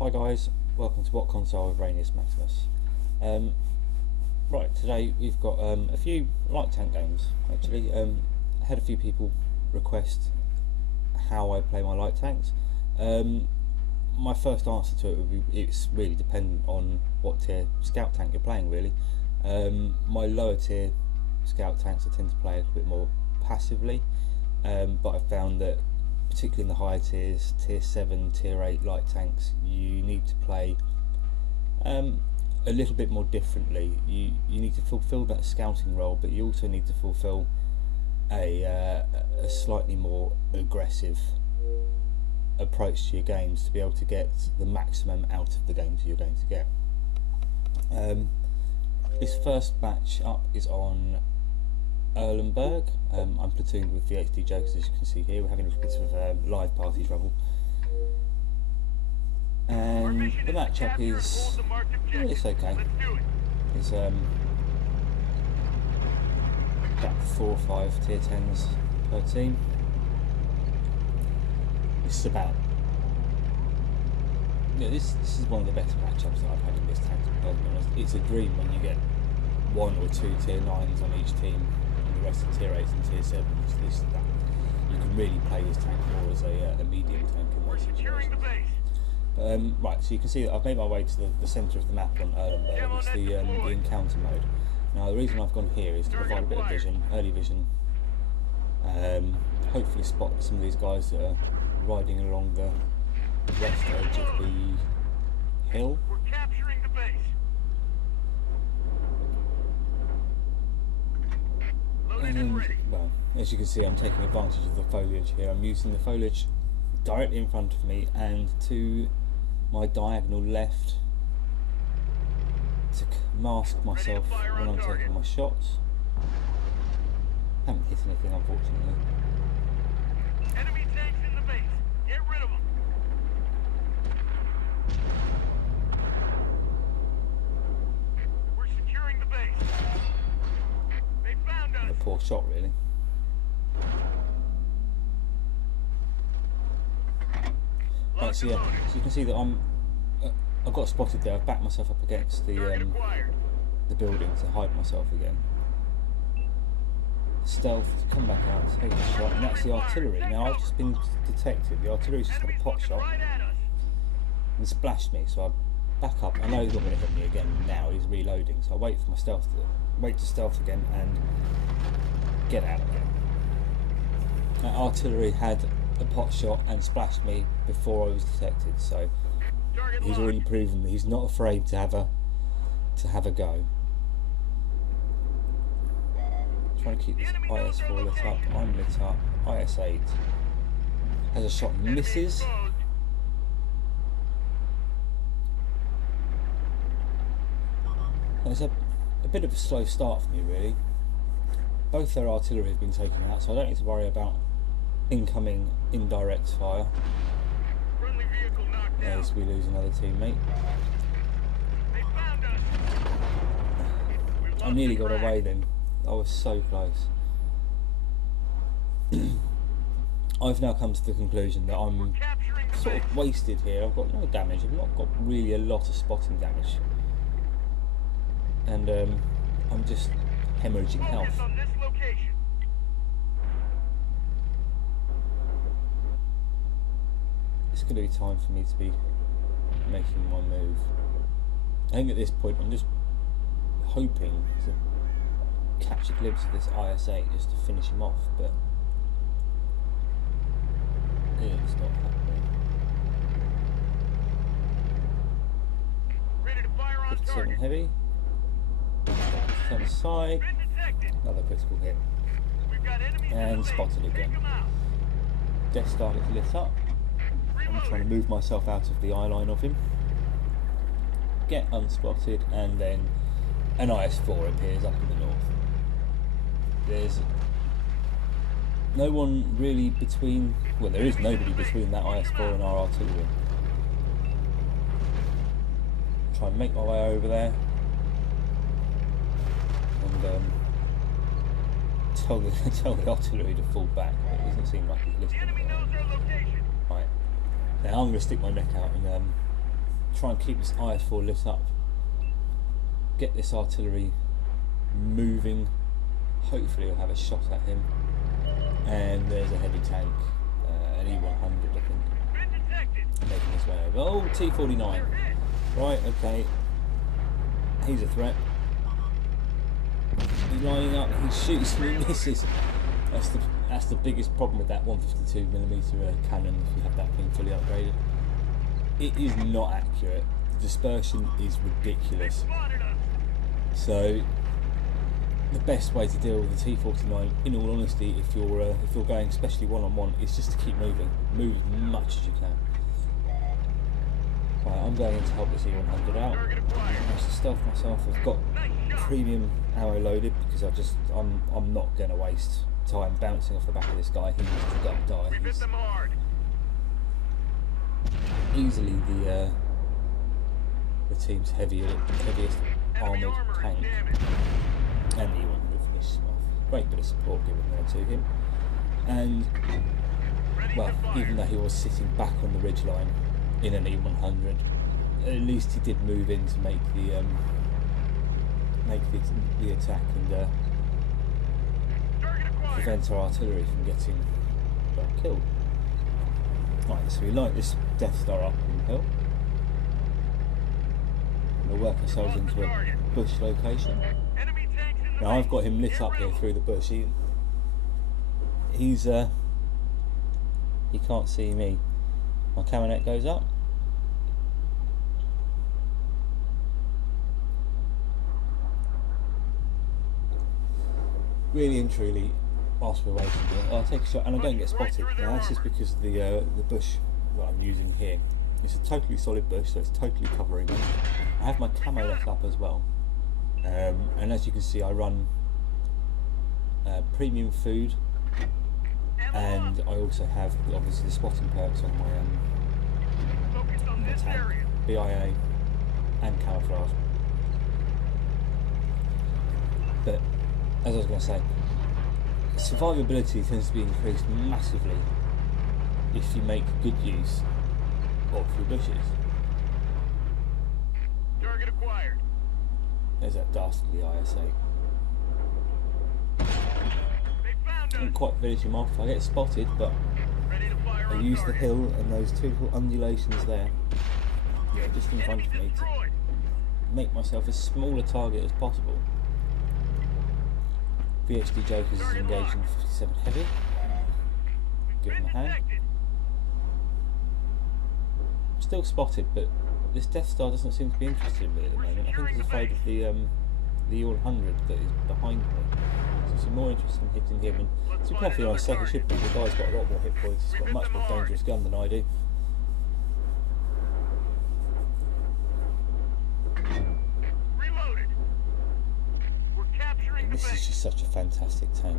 Hi guys, welcome to What Console with Rainius Maximus. Right, today we've got a few light tank games actually. I had a few people request how I play my light tanks. My first answer to it would be it's really dependent on what tier scout tank you're playing really. My lower tier scout tanks I tend to play a little bit more passively, but I found that particularly in the higher tiers, tier 7, tier 8 light tanks, you need to play a little bit more differently. You need to fulfill that scouting role, but you also need to fulfill a slightly more aggressive approach to your games to be able to get the maximum out of the games you're going to get. This first match up is on Erlenberg. I'm platooned with the HD Jokers, as you can see here. We're having a little bit of live party trouble. And the matchup is, it's okay. It's about 4 or 5 tier 10s per team. It's about, this is one of the better matchups that I've had in this tank. It's a dream when you get 1 or 2 tier 9s on each team, and the rest are tier 8s and tier 7s. You can really play this tank more as a medium tank in those situations. Right, so you can see that I've made my way to the centre of the map on Erlenberg. It's the encounter mode. Now the reason I've gone here is to provide a bit of vision, early vision, hopefully spot some of these guys that are riding along the west edge of the hill. We're capturing the base. Loaded and ready. Well, as you can see, I'm taking advantage of the foliage here. I'm using the foliage directly in front of me and to my diagonal left to mask myself when I'm taking my shots. Haven't hit anything, unfortunately. Enemy tanks in the base. Get rid of them. We're securing the base. They found us. A poor shot, really. Right, so yeah, so you can see that I've got spotted there. I've backed myself up against the building to hide myself again. Stealth, come back out, take a shot, and that's the artillery. Now I've just been detected. The artillery's just had a pot shot and splashed me, so I back up. I know he's not going to hit me again now. He's reloading, so I wait for my stealth to stealth again and get out of there. That artillery had a pot shot and splashed me before I was detected, so he's already proven that he's not afraid to have a go. Trying to keep this IS-4 lit up. I'm lit up. IS-8 has a shot, misses. And it's a bit of a slow start for me, really. Both their artillery have been taken out, so I don't need to worry about incoming indirect fire. As we lose another teammate. I nearly got away then. I was so close. I've now come to the conclusion that I'm sort of wasted here. I've got no damage. I've not got really a lot of spotting damage. And I'm just hemorrhaging health. It's going to be time for me to be making my move. I think at this point I'm just hoping to catch a glimpse of this IS-8 just to finish him off, but it's not happening. 57 heavy. Turn aside. Another critical hit. And spotted again. Death Star is lit up. I'm trying to move myself out of the eye line of him, get unspotted, and then an IS-4 appears up in the north. There's no one really between, well, there is nobody between that IS-4 and our artillery. Try and make my way over there and tell the artillery to fall back, but it doesn't seem like he's listening. Right. Now I'm going to stick my neck out and try and keep this IS-4 lit up, get this artillery moving. Hopefully we'll have a shot at him. And there's a heavy tank, an E100 I think, Been detected. making his way over. Oh, T-49. You're hit. Right, okay. He's a threat. He's lining up, he shoots and he misses. That's the biggest problem with that 152mm cannon if you have that thing fully upgraded. It is not accurate. The dispersion is ridiculous. Spotted us. So the best way to deal with the T-49, in all honesty, if you're going especially one-on-one, is just to keep moving. Move as much as you can. Right, I'm going in to help this E100 out. Target acquired. I have to stealth myself. I've got Nice shot. premium ammo loaded because I'm not going to waste time bouncing off the back of this guy. He needs to go and die. We've hit He's them hard. easily the team's heaviest Enemy armoured armor tank, is damaged. and the E100 finishes him off. Great bit of support given there to him, and Ready well, to fire. even though he was sitting back on the ridgeline in an E100, at least he did move in to make the attack and Target acquired. prevent our artillery from getting killed. Right, so we light this Death Star up on the hill. We'll work ourselves into a bush location. Enemy tanks in the Now I've base. got him lit up here through the bush. He can't see me. My camera net goes up. Really and truly, whilst we're waiting here, I'll take a shot and I don't get spotted. Now that's just because of the bush that I'm using here. It's a totally solid bush, so it's totally covering me. I have my camo lit up as well, and as you can see, I run premium food, and I also have obviously the spotting perks on my Focus on this tank, area. BIA, and camouflage. But as I was going to say, survivability tends to be increased massively if you make good use of your bushes. Target acquired. There's that dastardly ISA. They found I'm us. quite finishing him off. I get spotted, but Ready to fire I on use the target. hill and those two little undulations there, just in front Enemy of me, to destroyed. make myself as small a target as possible. VHD Jokers is engaged in 57 heavy. Give him a hand. Detected. Still spotted, but this Death Star doesn't seem to be interested in me at the moment. I think he's afraid of the E100 that is behind me. So he's more interested in hitting him. And to be perfectly honest, so he should be. The guy's got a lot more hit points. He's got a much more dangerous gun than I do. Reloaded. We're capturing the This is base. just such a fantastic tank.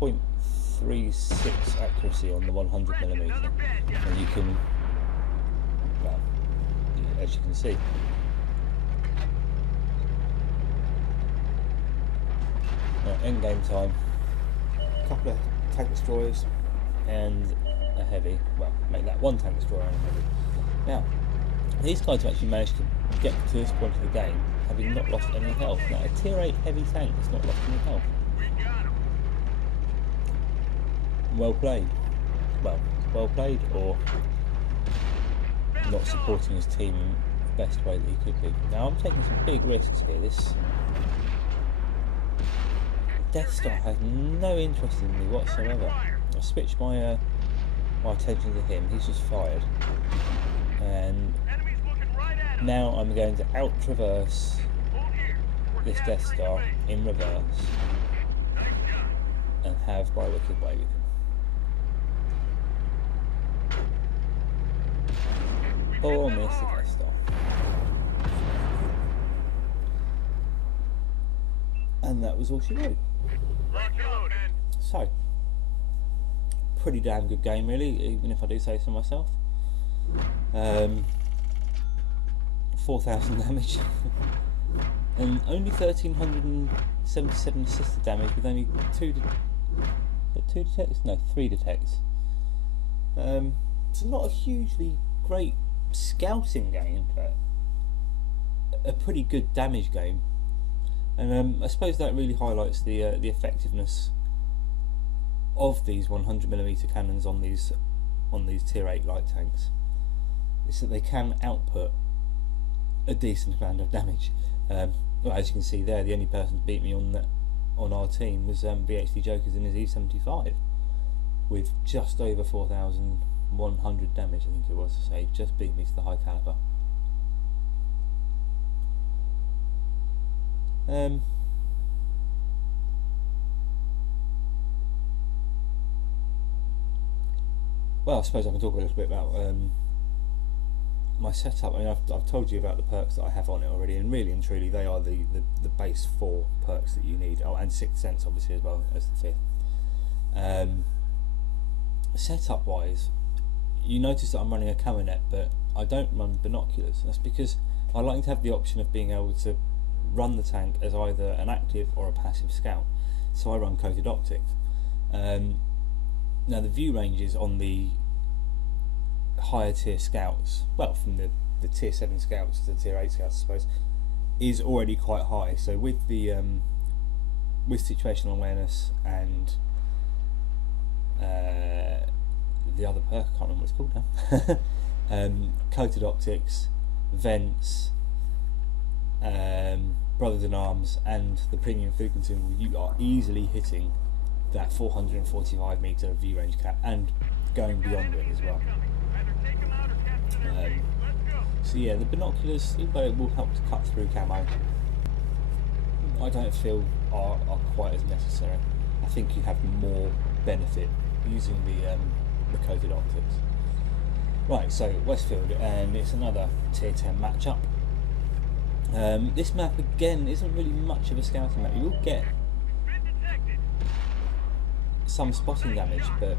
0.36 accuracy on the 100mm, Another bad guy. and you can, well, as you can see. End game time. A couple of tank destroyers and a heavy. Well, make that one tank destroyer and a heavy. Now, these guys have actually managed to get to this point of the game having not lost any health. Now, a tier 8 heavy tank has not lost any health. We got him. Well played. Well played, or not supporting his team in the best way that he could be. Now, I'm taking some big risks here. This Death Star has no interest in me whatsoever. I switched my my attention to him. He's just fired, and Enemies looking right at us. now I'm going to out-traverse Hold here. We're this Death capturing Star the base. in reverse Nice job. and have my wicked way with him. We hit Oh, them missed the hard. Death Star. And that was all she wrote. Rock and load, man. So, pretty damn good game, really, even if I do say so myself. 4,000 damage, and only 1,377 assisted damage with only three detects. It's not a hugely great scouting game, but a pretty good damage game, and I suppose that really highlights the effectiveness of these 100mm cannons on these tier 8 light tanks. Is that they can output a decent amount of damage. Well, as you can see there, the only person to beat me on our team was BHD Jokers in his E75 with just over 4,100 damage, I think it was. So he just beat me to the high caliber. Well, I suppose I can talk a little bit about my setup. I mean, I've told you about the perks that I have on it already, and really and truly they are the base 4 perks that you need. Oh, and Sixth Sense obviously as well as the 5th. Setup wise, you notice that I'm running a camo net, but I don't run binoculars. That's because I like to have the option of being able to run the tank as either an active or a passive scout, so I run coated optics. Now the view ranges on the higher tier scouts, well, from the tier 7 scouts to the tier 8 scouts I suppose, is already quite high. So with the with situational awareness and the other perk, I can't remember what it's called now, coated optics, vents, Brothers in Arms and the premium food consumable, you are easily hitting that 445 meter view range cap and going beyond it as well. So yeah, the binoculars, although it will help to cut through camo, I don't feel are quite as necessary. I think you have more benefit using the coated optics. Right, so Westfield, and it's another tier 10 matchup. This map again isn't really much of a scouting map. You will get some spotting damage, but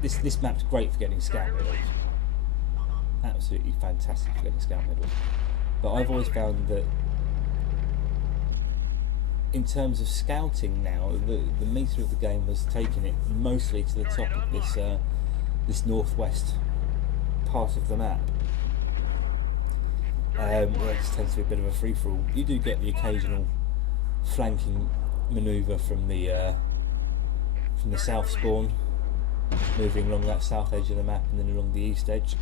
this map's great for getting scout medals. Absolutely fantastic for getting scout medals. But I've always found that in terms of scouting now, the meter of the game has taken it mostly to the top of this northwest part of the map, where it just tends to be a bit of a free-for-all. You do get the occasional flanking manoeuvre from the south spawn, moving along that south edge of the map and then along the east edge,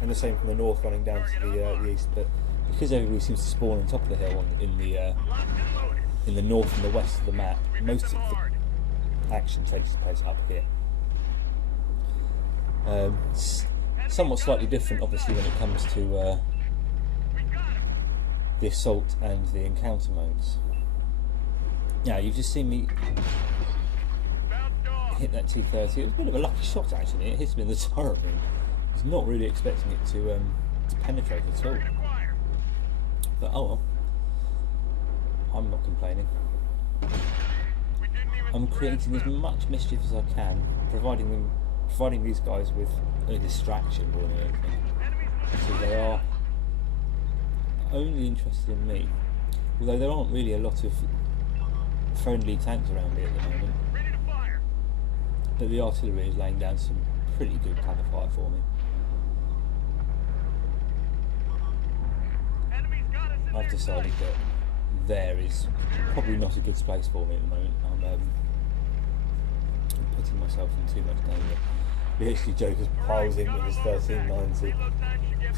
and the same from the north running down to the east. But because everybody seems to spawn on top of the hill in the north and the west of the map, most of the action takes place up here. Somewhat slightly different obviously when it comes to the assault and the encounter modes. Now you've just seen me hit that T30. It was a bit of a lucky shot actually. It hits me in the turret ring. I was not really expecting it to penetrate at all. But oh well. I'm not complaining. I'm creating as much mischief as I can, providing these guys with a distraction more than anything. So they are only interested in me. Although there aren't really a lot of friendly tanks around here at the moment. But the artillery is laying down some pretty good cover fire for me. I've decided that there is probably not a good space for me at the moment. I'm putting myself in too much danger. BHD Jokers piles in with his 1390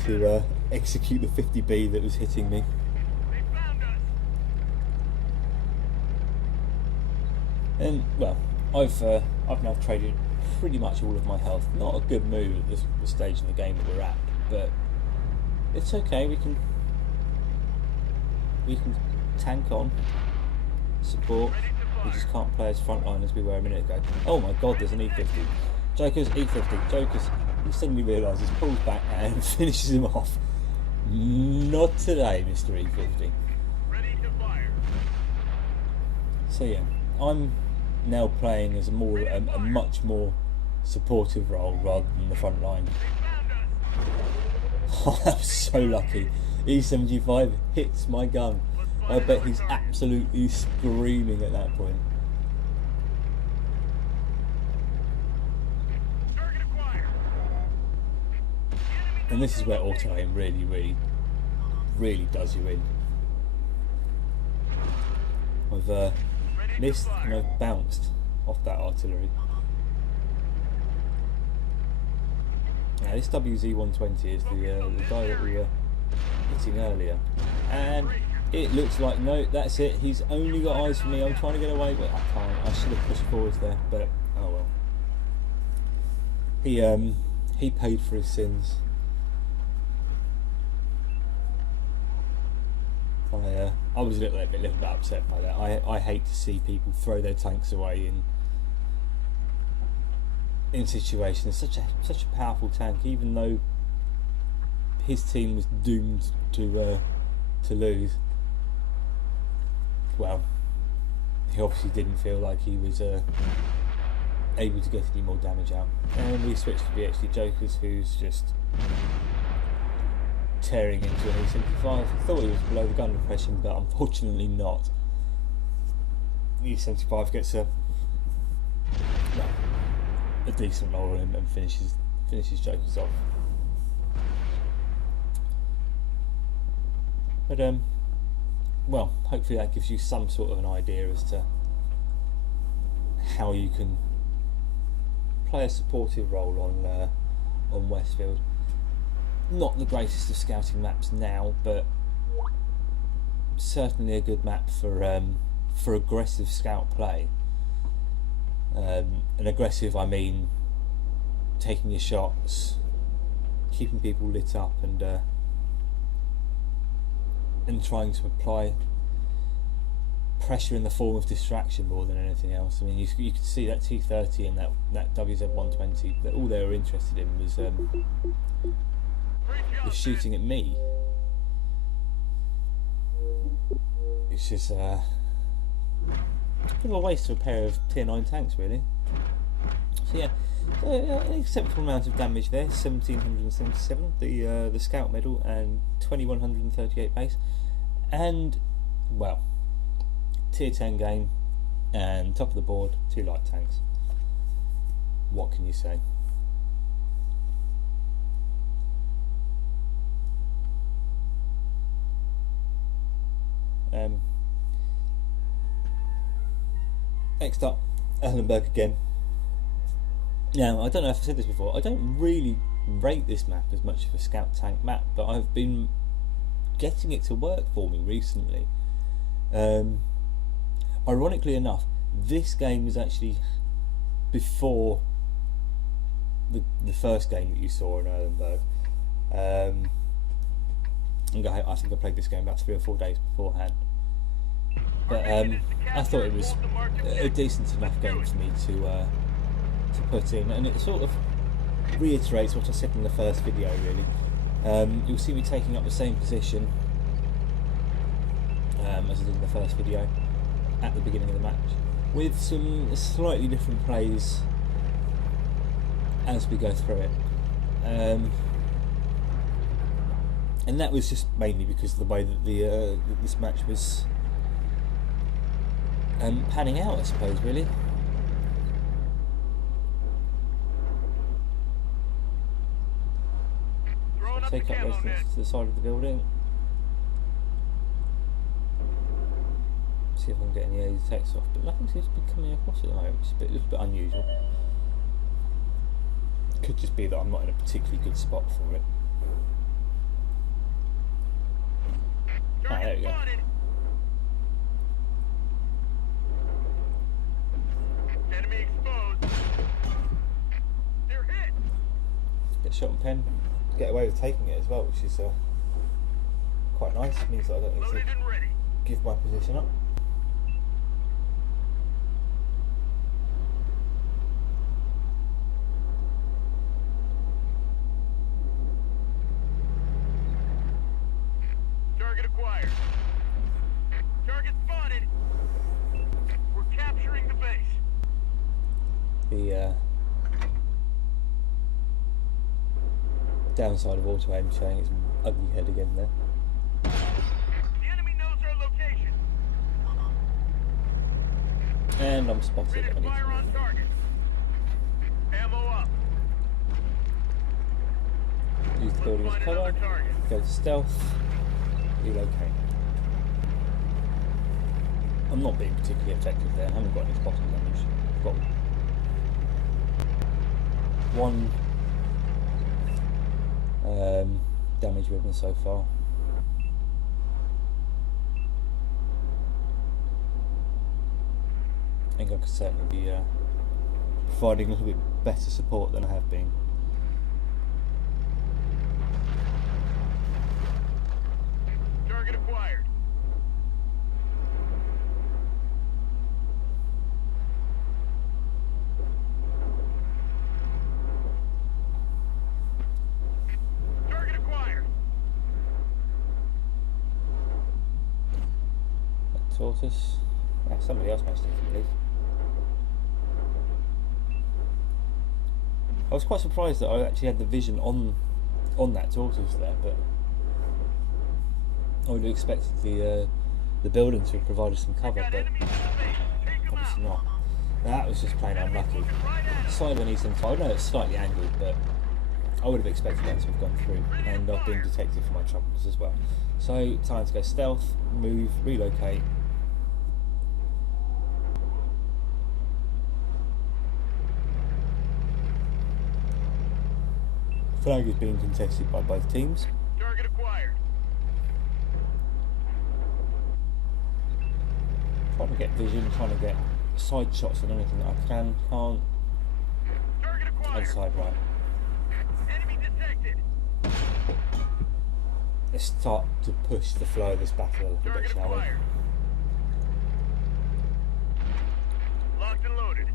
to execute the 50B that was hitting me. And well, I've now traded pretty much all of my health. Not a good move at this stage in the game that we're at, but it's okay. We can tank on, support. We just can't play as frontline as we were a minute ago. Oh my god, there's an E50. Jokers, E50. Jokers, he suddenly realises, pulls back and finishes him off. Not today, Mr. E50. So yeah, I'm now playing as a much more supportive role rather than the front line. Oh, that was so lucky. E75 hits my gun. I bet he's absolutely screaming at that point. And this is where auto aim really really does you in. I've missed and I've bounced off that artillery. Now this WZ-120 is the guy that we were hitting earlier, and it looks like, no, that's it, he's only got eyes for me. I'm trying to get away, but I can't. I should have pushed forwards there, but oh well. He paid for his sins. I was a little bit upset by that. I hate to see people throw their tanks away in situations. Such a powerful tank, even though his team was doomed to lose. Well, he obviously didn't feel like he was able to get any more damage out. And we switched to VHD Jokers, who's just tearing into an E75. I thought he was below the gun impression, but unfortunately not. The E75 gets a decent roll on him and finishes Jokers off. But well, hopefully that gives you some sort of an idea as to how you can play a supportive role on Westfield. Not the greatest of scouting maps now, but certainly a good map for aggressive scout play. And aggressive, I mean taking your shots, keeping people lit up, and trying to apply pressure in the form of distraction more than anything else. I mean, you could see that T30 and that WZ-120, that all they were interested in was shooting at me. It's just a bit of a waste of a pair of tier 9 tanks, really. So yeah, an acceptable amount of damage there. 1777, the scout medal, and 2138 base, and well, tier 10 game, and top of the board, 2 light tanks. What can you say? Next up, Erlenberg again. Now, I don't know if I said this before, I don't really rate this map as much of a scout tank map, but I've been getting it to work for me recently. Ironically enough, this game was actually before the first game that you saw in Erlenberg. I think I played this game about 3 or 4 days beforehand. But I thought it was a decent enough game for me to put in, and it sort of reiterates what I said in the first video, really. You'll see me taking up the same position as I did in the first video at the beginning of the match, with some slightly different plays as we go through it. And that was just mainly because of the way that this match was panning out, I suppose, really. Take up residence to the side of the building. See if I can get any of these text off, but nothing seems to be coming across at the moment, which is a little bit unusual. Could just be that I'm not in a particularly good spot for it. Ah, there we go. Enemy exposed. They're hit. Get shot and pen. Get away with taking it as well, which is quite nice. It means that I don't need Loaded and ready. to give my position up. Target acquired. Target spotted. We're capturing the base. The downside of auto aim showing its ugly head again there. The enemy knows our location. And I'm spotted. Ready I to need fire to on target. Ammo up. use the building as Find cover. another target. Go to stealth. relocate. I'm not being particularly effective there. I haven't got any spotting damage. I've got one damage weapon so far. I think I could certainly be providing a little bit better support than I have been. Target acquired. Target acquired. That tortoise. Ah, somebody else must have complete. I was quite surprised that I actually had the vision on that tortoise there, but I would have expected the building to have provided some cover, Got but enemies in the base. Take them out. obviously not. That was just plain unlucky. Side of an E75, I know it's slightly angled, but I would have expected that to have gone through, and I've been detected for my troubles as well. So, time to go stealth, move, relocate. Flag is being contested by both teams. Target acquired. Trying to get vision, trying to get side shots on anything that I can, can't. Target acquired. Outside right. Enemy detected. Let's start to push the flow of this battle a little bit, Target shall we? acquired. Locked and loaded.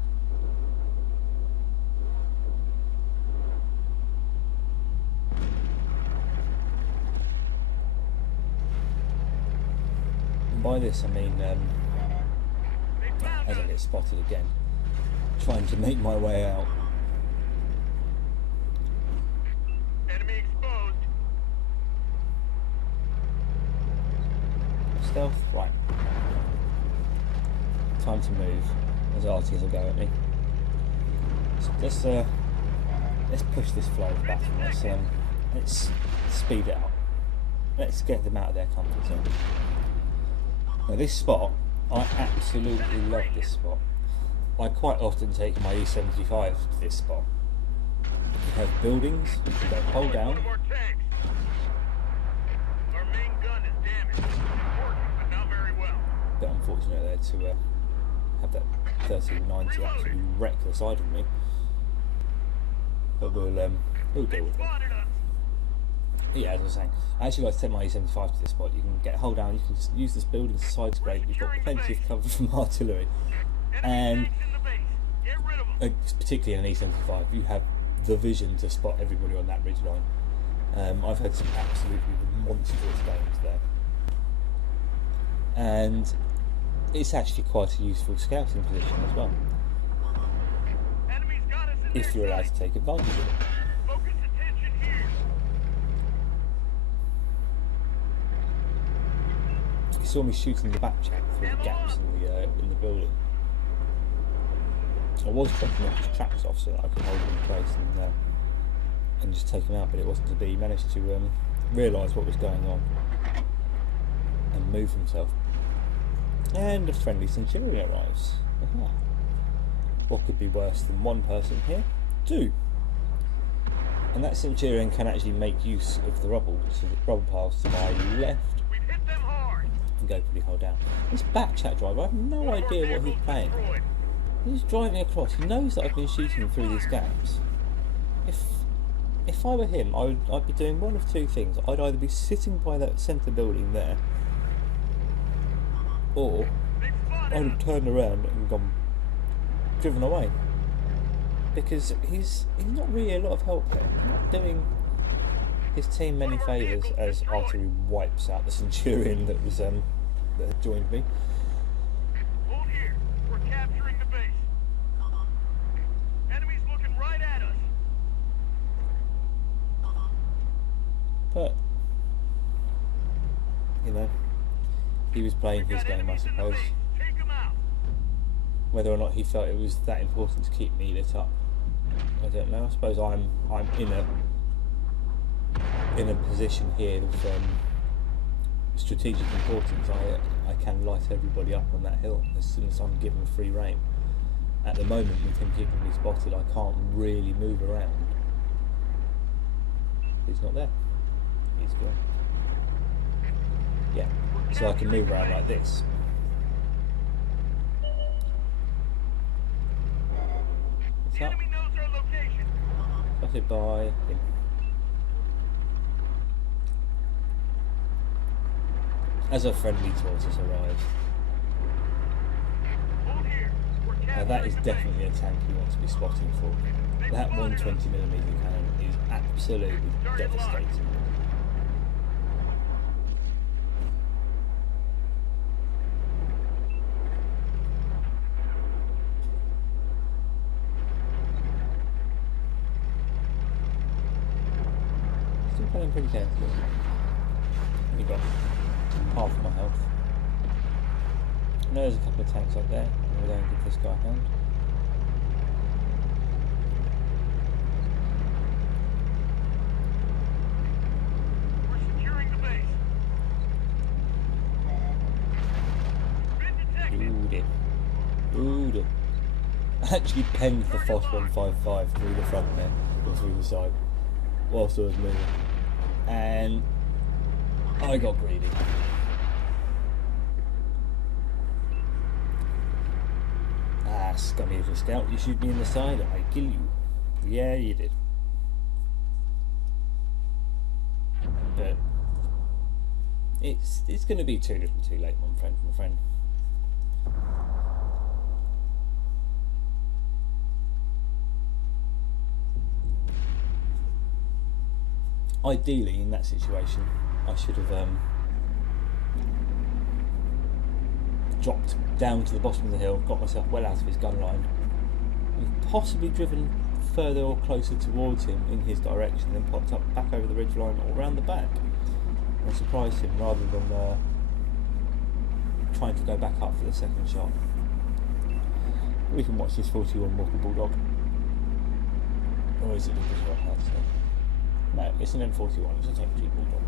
And by this I mean, They found as I us. get spotted again, trying to make my way out. Enemy exposed. Stealth, right. Time to move as arties will go at me. So let's push this flow of battle. Let's speed it up. Let's get them out of their comfort zone. Now this spot, I absolutely love this spot. I quite often take my E75 to this spot. You have buildings, you can go hold down. One of our tanks. Our main gun is damaged. Working, but not very well. Bit unfortunate there to have that 1390 absolutely wreck the side of me. But we'll deal with it. Spotted us. Yeah, as I was saying, I actually like to take my E75 to this spot. You can get hold down, you can use this building side scrape, you've got plenty of cover from artillery. And Enemy tanks in the base. Get rid of them. particularly in an E75, you have the vision to spot everybody on that ridge line. I've had some absolutely monstrous games there. And it's actually quite a useful scouting position as well, Enemy's got us in if their you're allowed sights. to take advantage of it. Focus attention here. You saw me shooting the back check through the gaps in the building. I was dropping off his traps off so that I could hold him in place and just take him out, but it wasn't to be. He managed to realise what was going on and move himself. And a friendly centurion arrives. Aha. What could be worse than one person here? Two. And that centurion can actually make use of the rubble, so the rubble piles to my left We've hit them hard. and go pretty hard down. This back chat driver, I have no One of our idea what he's vehicles playing. destroyed. He's driving across. He knows that I've been shooting him through these gaps. If I were him, I'd be doing one of two things. I'd either be sitting by that centre building there, or They spotted I'd us. have turned around and driven away. Because he's not really a lot of help here. He's not doing his team many favours as artillery wipes out the centurion that was that had joined me. Hold here. We're capturing the base. Enemy's looking right at us. But you know, he was playing We've his got game, I enemies in the suppose. base. Take them out. Whether or not he felt it was that important to keep me lit up, I don't know. I suppose I'm in a position here of strategic importance, I can light everybody up on that hill as soon as I'm given free rein. At the moment, with him keeping me spotted, I can't really move around. He's not there. He's gone. Yeah, so I can move around like this. What's The up? enemy knows our location. Spotted by him. As a friendly tortoise arrives. Hold here. We're Now that is capturing the definitely a tank you want to be spotting for. That 120mm cannon is absolutely devastating. Still playing pretty carefully. Only got half my health. I know there's a couple of tanks up there. I'm going to go and give this guy a hand. We're securing the base. Been detected. Ooh dear. Ooh dear. I actually penged the FOSS 155 through the front there, or through the side, whilst I was moving. And I got greedy. Ah, scummy little scout, you shoot me in the side, I kill you. Yeah, you did. But it's going to be too little too late, my friend. Ideally, in that situation, I should have dropped down to the bottom of the hill, got myself well out of his gun line, and possibly driven further or closer towards him in his direction, then popped up back over the ridgeline or around the back and surprised him rather than trying to go back up for the second shot. We can watch this 41 Walker Bulldog. Or is it a visual headset? No, it's an M41, it's a Tech G Bulldog.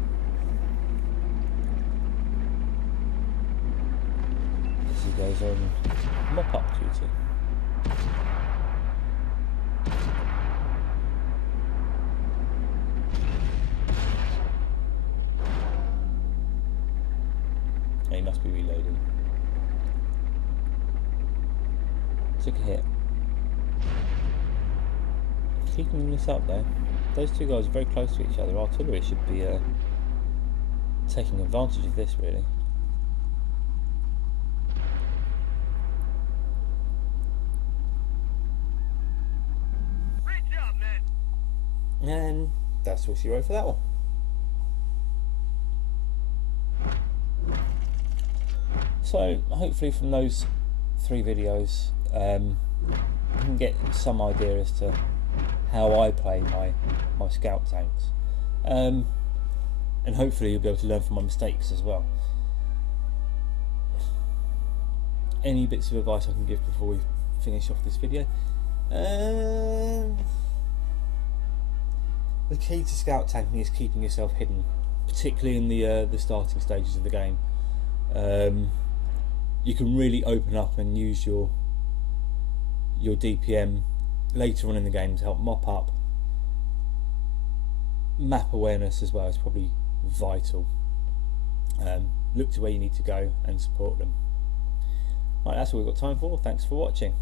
As he goes on mop-up duty. He must be reloading. Took a hit. Keeping this up though. Those two guys are very close to each other. Artillery should be taking advantage of this, really. Great job, man. And that's what she wrote for that one. So hopefully from those 3 videos you can get some idea as to how I play my scout tanks, and hopefully you'll be able to learn from my mistakes as well. Any bits of advice I can give before we finish off this video? The key to scout tanking is keeping yourself hidden, particularly in the starting stages of the game. You can really open up and use your DPM later on in the game to help mop up. Map awareness as well is probably vital. Look to where you need to go and support them. Right, that's all we've got time for. Thanks for watching.